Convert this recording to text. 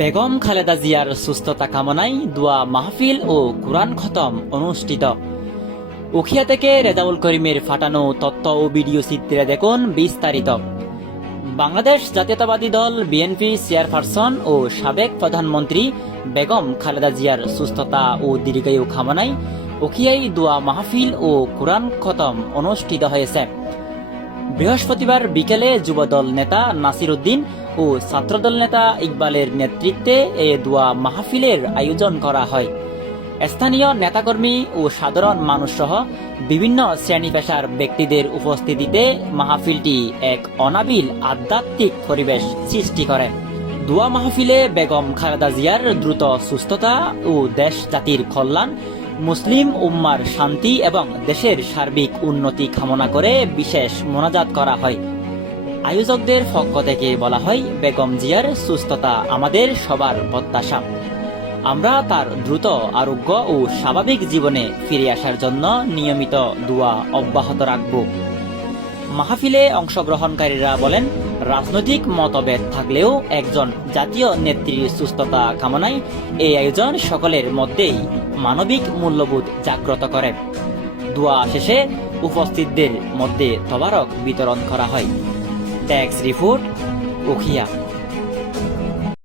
বেগম খালেদা জিয়ার সুস্থতা কামনায় দোয়া মাহফিল ও কুরআন খতম অনুষ্ঠিত। উখিয়া থেকে রেজাউল করিমের ফাটানো তথ্য ও ভিডিও চিত্রে দেখুন বিস্তারিত। বাংলাদেশ জাতীয়তাবাদী দল বিএনপি চেয়ারপারসন ও সাবেক প্রধানমন্ত্রী বেগম খালেদা জিয়ার সুস্থতা ও দীর্ঘায়ু কামনায় উখিয়ায় দোয়া মাহফিল ও কুরআন খতম অনুষ্ঠিত হয়েছে। বৃহস্পতিবার বিকেলে যুবদল নেতা নাসির উদ্দিন ও ছাত্রদল নেতা ইকবালের নেতৃত্বে এ দোয়া মাহফিলের আয়োজন করা হয়। স্থানীয় নেতাকর্মী ও সাধারণ মানুষ সহ বিভিন্ন শ্রেণী পেশার ব্যক্তিদের উপস্থিতিতে মাহফিলটি এক অনাবিল আধ্যাত্মিক পরিবেশ সৃষ্টি করে। দোয়া মাহফিলে বেগম খালেদা জিয়ার দ্রুত সুস্থতা ও দেশ জাতির কল্যাণ, মুসলিম উম্মার শান্তি এবং দেশের সার্বিক উন্নতি কামনা করে বিশেষ মোনাজাত করা হয়। আয়োজকদের পক্ষ থেকে বলা হয়, বেগম জিয়ার সুস্থতা আমাদের সবার প্রত্যাশা। আমরা তার দ্রুত আরোগ্য ও স্বাভাবিক জীবনে ফিরে আসার জন্য নিয়মিত দোয়া অব্যাহত রাখব। মাহফিলে অংশগ্রহণকারীরা বলেন, রাজনৈতিক মতভেদ থাকলেও একজন জাতীয় নেত্রীর সুস্থতা কামনায় এই আয়োজন সকলের মধ্যেই মানবিক মূল্যবোধ জাগ্রত করে। দোয়া শেষে উপস্থিতদের মধ্যে তবারক বিতরণ করা হয়। Tax report, Ukhia.